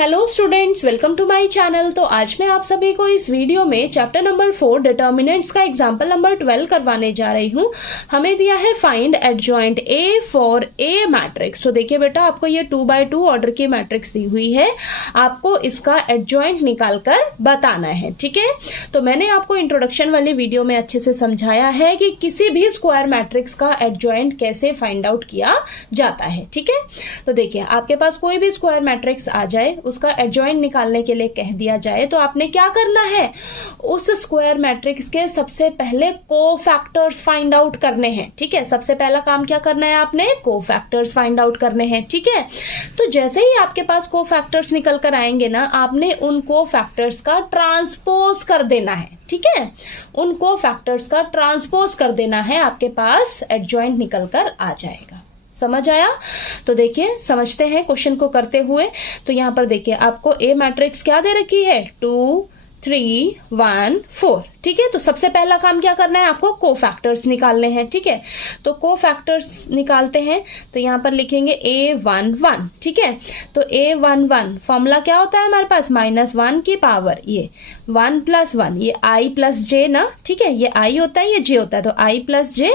Hello students, welcome to my channel. तो आज मैं आप सभी को इस वीडियो में चैप्टर नंबर 4 डिटर्मिनेंट्स का एग्जांपल नंबर 12 करवाने जा रही हूँ। हमें दिया है find adjoint A for A matrix. तो देखिए बेटा, आपको ये 2x2 ऑर्डर की मैट्रिक्स दी हुई है, आपको इसका एडजॉइंट निकाल कर बताना है। ठीक है, तो मैंने आपको इंट्रोडक्शन वाली वीडियो में अच्छे से समझाया है कि किसी भी स्क्वायर मैट्रिक्स का एडजॉइंट कैसे फाइंड आउट किया जाता है। ठीक है, तो देखिए, आपके पास कोई भी स्क्वायर मैट्रिक्स आ जाए, उसका एडजॉइंट निकालने के लिए कह दिया जाए, तो आपने क्या करना है, उस स्क्वायर मैट्रिक्स के सबसे पहले कोफैक्टर्स फाइंड आउट करने हैं। ठीक है, सबसे पहला काम क्या करना है, आपने कोफैक्टर्स फाइंड आउट करने हैं। ठीक है, तो जैसे ही आपके पास कोफैक्टर्स निकल कर आएंगे ना, आपने उन कोफैक्टर्स का ट्रांसपोज कर देना है। ठीक है, उन कोफैक्टर्स का ट्रांसपोज कर देना है, आपके पास एडजॉइंट निकल कर आ जाएगा। समझ आया? तो देखिए, समझते हैं क्वेश्चन को करते हुए। तो यहां पर देखिए, आपको ए मैट्रिक्स क्या दे रखी है, 2 3 1 4। ठीक है, तो सबसे पहला काम क्या करना है, आपको कोफैक्टर्स निकालने हैं। ठीक है, तो कोफैक्टर्स निकालते हैं, तो यहां पर लिखेंगे A11। ठीक है, तो A11 फॉर्मूला क्या होता है हमारे पास, -1 की पावर ये 1 + 1, ये I + j ना। ठीक है, ये I होता है, ये j होता है, तो I + j।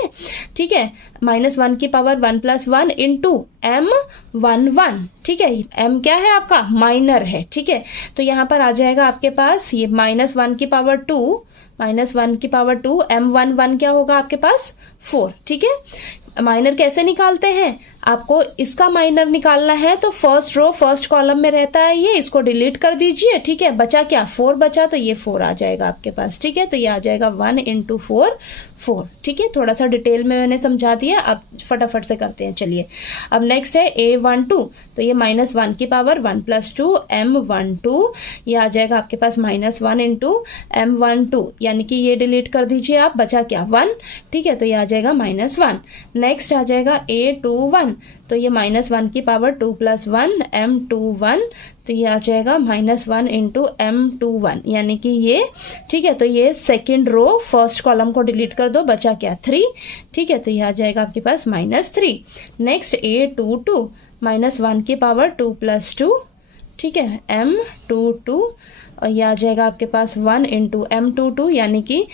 ठीक है, -1 की पावर 1 + 1 इंटू M11। ठीक है, M क्या है आपका, माइनर है। ठीक है, तो यहां पर आ जाएगा आपके पास ये -1 की पावर 2, -1 की पावर 2, M11 क्या होगा आपके पास 4। ठीक है, माइनर कैसे निकालते हैं, आपको इसका माइनर निकालना है, तो फर्स्ट रो फर्स्ट कॉलम में रहता है ये, इसको डिलीट कर दीजिए। ठीक है, बचा क्या, 4 बचा, तो ये 4 आ जाएगा आपके पास। ठीक है, तो ये आ जाएगा 1 × 4 4। ठीक है, थोड़ा सा डिटेल में मैंने समझा दिया, अब फटाफट से करते हैं। चलिए, अब नेक्स्ट है A12, तो ये -1 की पावर 1 + 2 M12, ये आ जाएगा आपके पास -1 × M12, यानी कि ये डिलीट कर दीजिए आप, बचा क्या 1। ठीक है, तो ये आ जाएगा -1। नेक्स्ट आ जाएगा A21, तो ये -1 की पावर 2 + 1 M21, तो ये आ जाएगा -1 × M21, यानी कि ये। ठीक है, तो ये सेकंड रो फर्स्ट कॉलम को डिलीट कर दो, बचा क्या 3। ठीक है, तो ये आ जाएगा आपके पास -3। नेक्स्ट A22, -1 की पावर 2 + 2, ठीक है, M22, और ये आ जाएगा आपके पास 1 × M22, यानी कि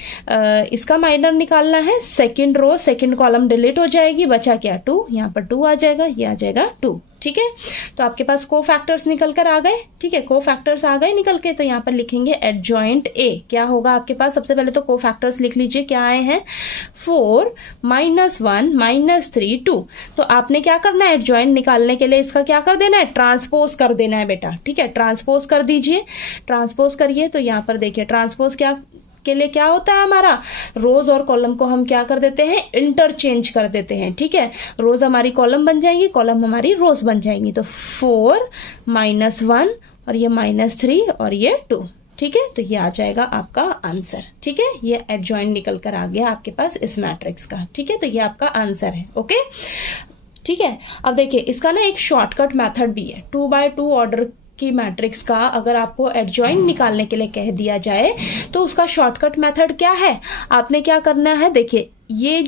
इसका माइनर निकालना है, second row second column delete हो जाएगी, बचा क्या 2, यहाँ पर 2 आ जाएगा, ये आ जाएगा 2। ठीक है, तो आपके पास कोफैक्टर्स निकल कर आ गए। ठीक है, कोफैक्टर्स आ गए निकल के, तो यहाँ पर लिखेंगे एडजॉइंट ए। क्या होगा आपके पास, सबसे पहले तो कोफैक्टर्स लिख लीजिए, क्या आए हैं 4 -1 -3 2। तो आपने क्या करना है, एडजॉइंट निकालने के लिए इसका क्या कर देना है, ट्रांसपोज कर देना है बेटा। ठीक है, ट्रांसपोज कर दीजिए, ट्रांसपोज करिए। तो यहाँ पर देखिए, ट्रांसपोज क्या के लिए क्या होता है, हमारा रोज और कॉलम को हम क्या कर देते हैं, इंटरचेंज कर देते हैं। ठीक है, रोज हमारी कॉलम बन जाएंगी, कॉलम हमारी रोज बन जाएंगी। तो 4 -1 और ये -3 और ये 2। ठीक है, तो ये आ जाएगा आपका आंसर। ठीक है, ये एडजॉइंट निकल कर आ गया आपके पास इस मैट्रिक्स का। ठीक है, तो ये आपका आंसर है। ओके, ठीक है, अब देखिए, इसका ना एक शॉर्टकट मेथड भी है। 2x2 ऑर्डर की मैट्रिक्स का अगर आपको एडजॉइंट निकालने के लिए कह दिया जाए, तो उसका शॉर्टकट मेथड क्या है, आपने क्या करना है, देखिए, ये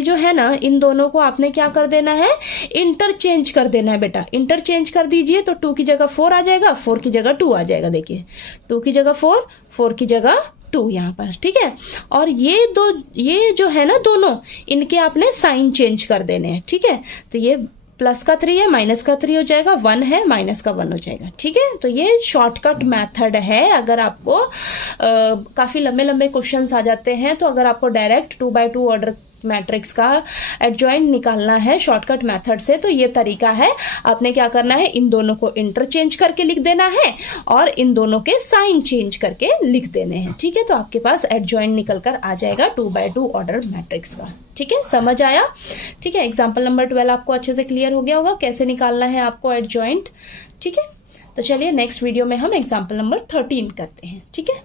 जो है ना, इन दोनों को आपने क्या कर देना है, इंटरचेंज कर देना है बेटा। इंटरचेंज कर दीजिए, तो 2 की जगह 4 आ जाएगा, 4 की जगह 2 आ जाएगा। देखिए, 2 की जगह 4, 4 की जगह 2 यहाँ पर। ठीक है, और ये जो है ना दोनों, इनके आपने साइन चेंज कर देने हैं। ठीक है, तो ये प्लस का 3 है, माइनस का 3 हो जाएगा, 1 है, माइनस का 1 हो जाएगा। ठीक है, तो ये शॉर्टकट मेथड है। अगर आपको काफी लंबे लंबे क्वेश्चंस आ जाते हैं, तो अगर आपको डायरेक्ट 2x2 ऑर्डर मैट्रिक्स का एडजॉइंट निकालना है शॉर्टकट मेथड से, तो ये तरीका है। आपने क्या करना है, इन दोनों को इंटरचेंज करके लिख देना है और इन दोनों के साइन चेंज करके लिख देने हैं। ठीक है, तो आपके पास एडजॉइंट निकल कर आ जाएगा 2x2 ऑर्डर मैट्रिक्स का। ठीक है, समझ आया? ठीक है, एग्जाम्पल नंबर 12 आपको अच्छे से क्लियर हो गया होगा कैसे निकालना है आपको एडजॉइंट। ठीक है, तो चलिए नेक्स्ट वीडियो में हम एग्जाम्पल नंबर 13 करते हैं। ठीक है।